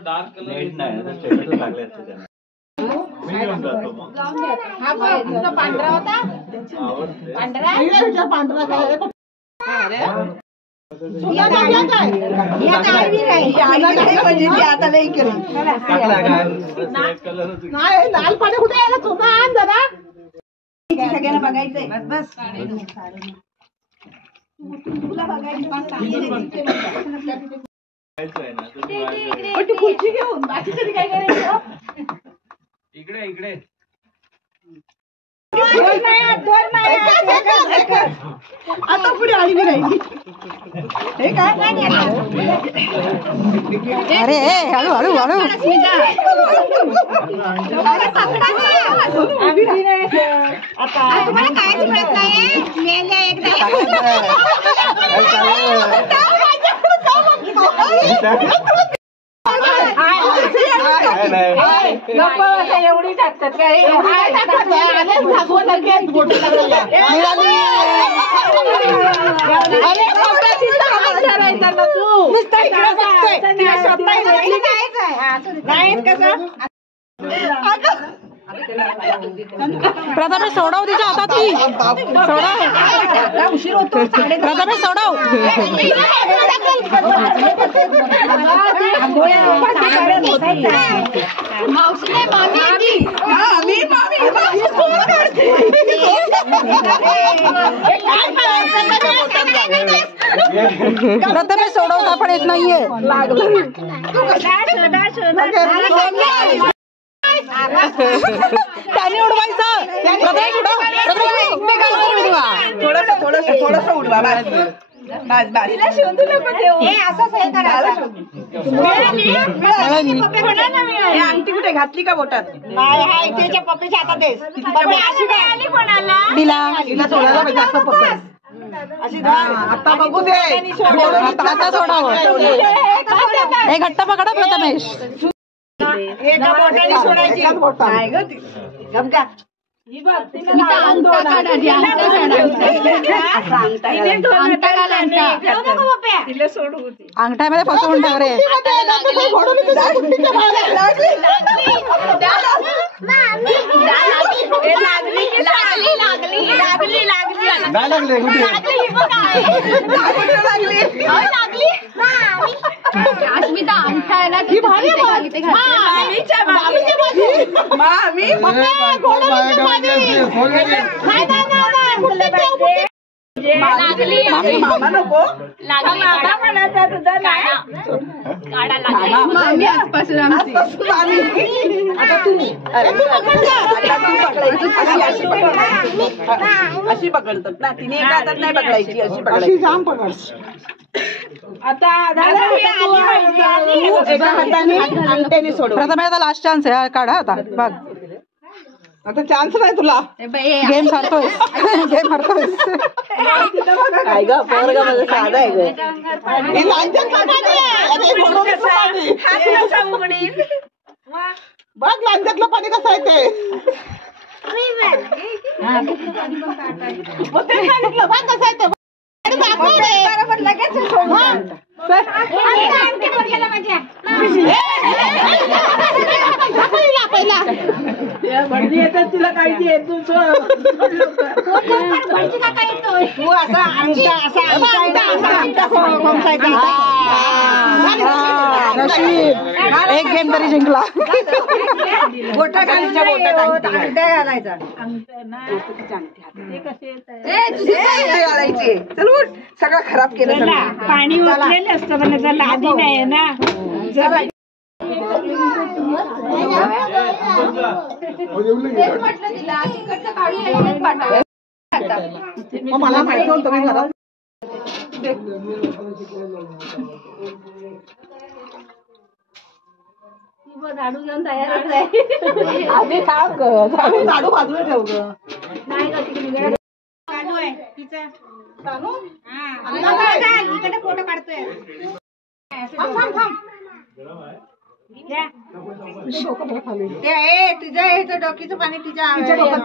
Dark colour नाही पांढरा होता लाल पाणी कुठे आहे चुना आण जरा सगळ्यांना बघायचंय बस बस तुला खुर्ची घेऊन बाकीचं काय करायचं इकडे इकडे आता पुढे आली मी राहिली हे काय अरे हळू हळू हळू तुम्हाला कायच मिळत नाही एवढी टाकतात काय प्रथमेश सोडव तिच्या हातातली सोडव उशीर होतो प्रथमेश सोडव प्रथमेश सोडवता पण येत नाहीये त्याने उडवायचं थोडस थोडस थोडस उडवा बस बस अंगठी कुठे घातली का बोटात त्याच्या पप्पीच्या हातात दिला सोडायला पाहिजे असं पप्पी अशी आता बघू दे आता सोडावं हे घट्ट पकडा प्रथमेश एका बोटाने सोडायची काय ग गमका अंगठ्यामध्ये फसवून ठेव रे अस्मिता अंगठा मामा नको अशी पकडतात ना तिने एका हातात नाही पकडायची अशी पकडायची जाम पकडायची आता एका हाताने अंगठ्याने सोडव प्रथम आता लास्ट चान्स आहे काढा आता बघ आता चान्स नाही तुला गेम हरतोय गेम हरतोय काय ग पोरगा माझा साधा आहे ग बघ लांजातलं पाणी कसं आहे ते कसं आहे ते लगेच येतात तुला काळजी आहे तू एक गेम तरी जिंकला बोटा खालीच्या बोटात घालायचा चल उठ सगळं खराब केलं पाणी उठलेलं असतं पण त्याचा लादी नाही ना मला माहिती नव्हतं मी घरात झाडू घेऊन तयारच आहे आम्ही काय झाडू बाजूला ठेव ग नाही चालू आहे तिचा चालू इकडे फोटो काढतोय तुझ्या ह्याचं डोकीचं पाणी तिच्या डोक्यात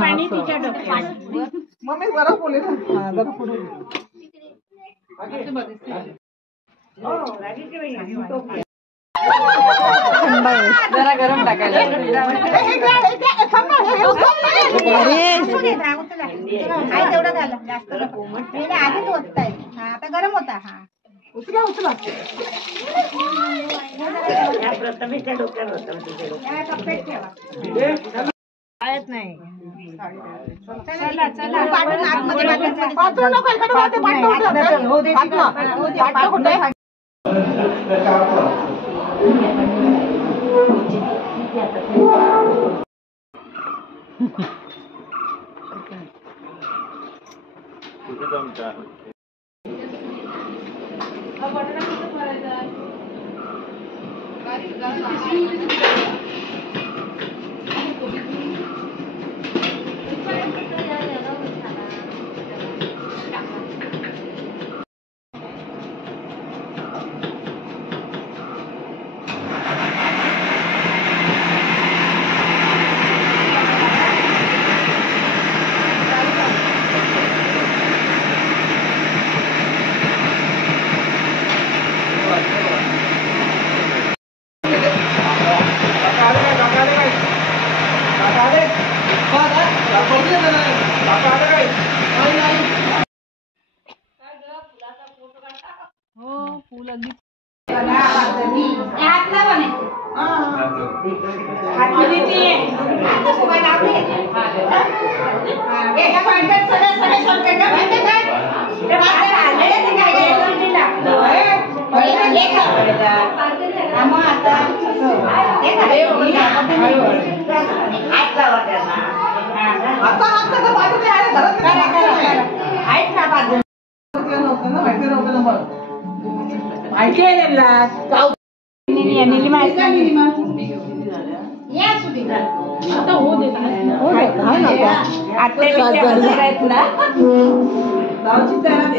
पाणी तिच्या डोक्यात मम्मी बरं बोले ना जरा गरम टाकायला तेवढं घाला जास्त आधीच होताय. हा आता गरम होता. हा उचला उचला प्रथमेच्या डोक्यावर होता कप्प्यात ठेवा. नाही चला चला पाठवून आतमध्ये पाठवू नको इकडे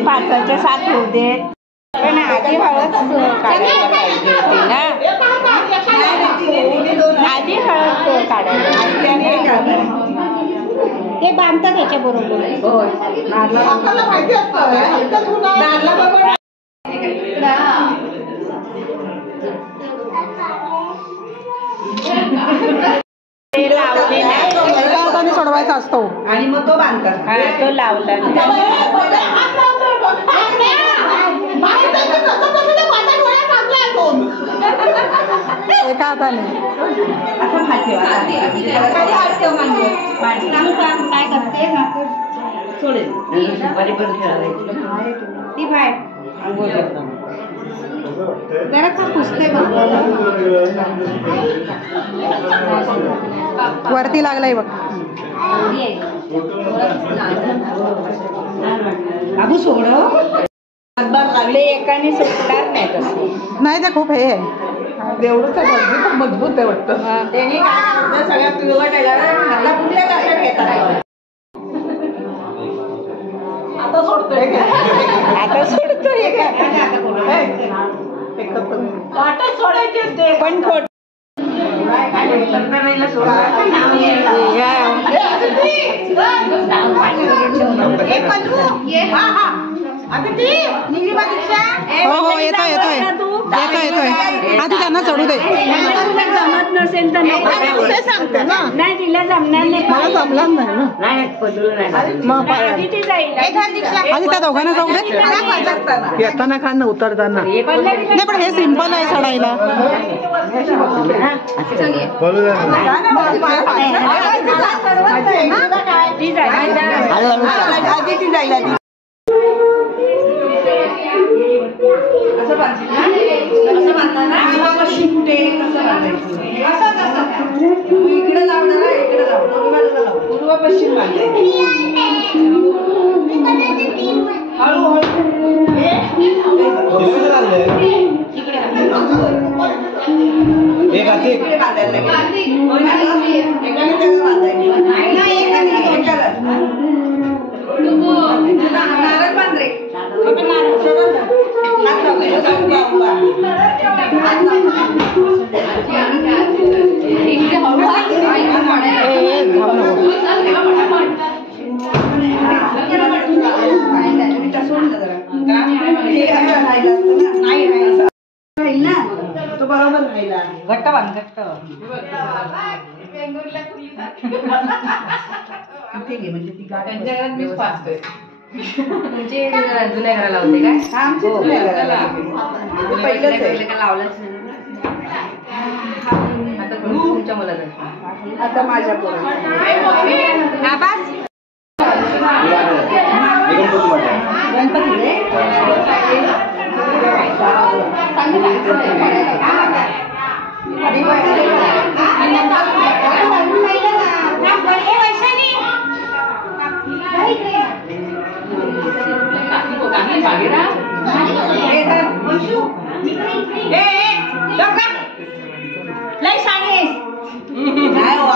पाचाच्या 7 होऊ देत. पण आधी हळद काढायला पाहिजे होती ना. आधी हळद काढायला ते बांधतात त्याच्या बरोबर. सोडवायचा असतो आणि मग तो बांधतात. तो लावला एका हाताने काय करते सोडेल ती बाहेर जरा का पुसते वरती लागलाय बघ. बाबू सोड लागले एकाने सुटणार नाही तसं नाही ते खूप हे आहे देवढंच खूप मजबूत आहे वाटतं. त्यांनी काय सगळ्या पिवळा खाल्ला कुठल्या कशात घेतात. आता सोडतोय आता सोडतोय वाटच सोडायची असते पण खोट हो हो येतोय येतोय येतोय येतोय आधी त्यांना चढू दे. जमत नसेल तर ते सांगते ना नाही तिला जमणार नाही. मला जमणार नाही ना मग आधी ती जाईल आधी त्या दोघांना जाऊ दे. येताना खाणं उतरताना नाही पण हे सिंपल आहे चढायला. आधी ती जाईल आधी असं बांधणार कुठे कसं बांधायचं इकडे लावणार इकडे लावणार पूर्व पश्चिम बांधायचं हळूहळू राहील ना तो बरोबर राहिला. घट्ट बांध घट्ट. म्हणजे ती तुमचे जुन्या घराला होते काय? आमच्या जुन्या घराला पहिलंच लावलंच आता तुमच्या मुलाला आता माझ्या गणपती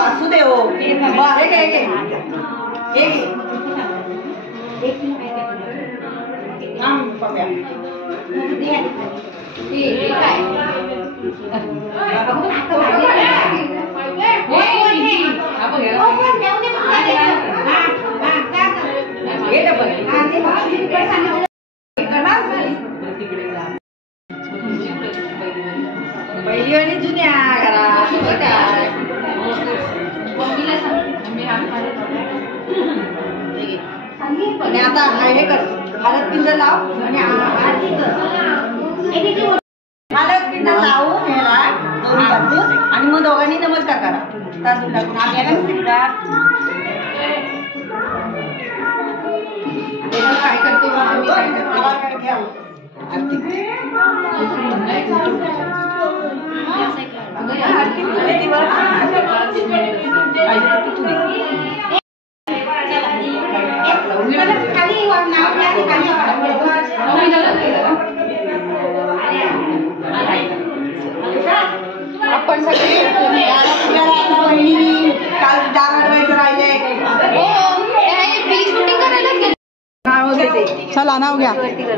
असू दे हो. पहिली आणि जुन्या घरात आणि आता हे कर हळद पिंड लाव आणि आरती कर. हळद पिंड लावून आणि मग दोघांनी नमस्कार करा. तांदूळ टाकून आपल्याला काय करतो आम्ही काय करतो आपण सगळे काल जाणार व्हायचं राहिले. चला नाव घ्या.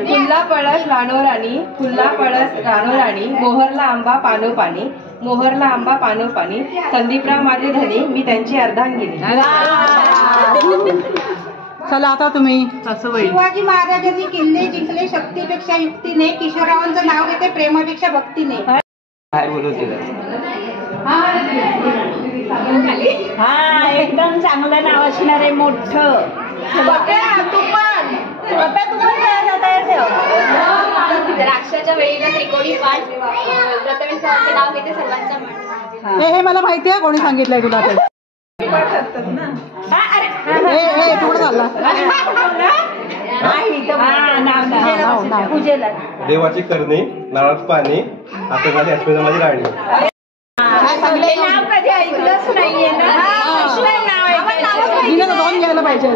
फुल्ला पळस राणोराणी, फुल्ला पळस राणोराणी, मोहरला आंबा पानोपाणी, मोहरला आंबा पानोपाणी, संदीपराव माझे धनी, मी त्यांची अर्धांगिनी. चला आता तुम्ही. शिवाजी महाराजांनी किल्ले जिंकले शक्तीपेक्षा युक्तीने, किशोररावांचं नाव घेते प्रेमापेक्षा भक्तीने. काय बोलू तिला? हा एकदम चांगलं नाव असणार आहे मोठं. द्राक्षाच्या वेळीला त्रिकोणी पाठ प्रथमेश सरांचे नाव घेते सर्वांचा मान. हे मला माहिती आहे कोणी सांगितलंय तुला ते. कुठं चालला? देवाची करणे, नारळात पाणी, आता माझी अस्मिता माझी राणी. कधी ऐकलंच नाहीये ना. दोन घ्यायला पाहिजे.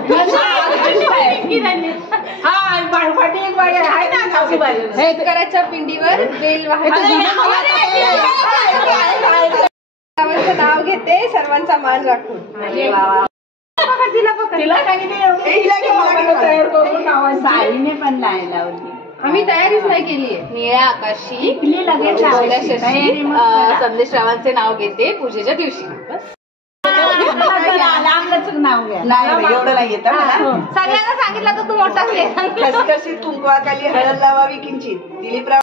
शेतकऱ्याच्या पिंडीवर बेल नाव घेते सर्वांचा मान राखून. पण नाही लावली. आम्ही तयारीच नाही केली. निळ्या आकाशी संदेशरावांचे नाव घेते पूजेच्या दिवशी. नाव घ्या. नाही एवढं नाही येत सगळ्यांना सांगितलं तर तू मोठा खसखशीत कुंकवाखाली हळद लावावी किंचित. दिलीपराव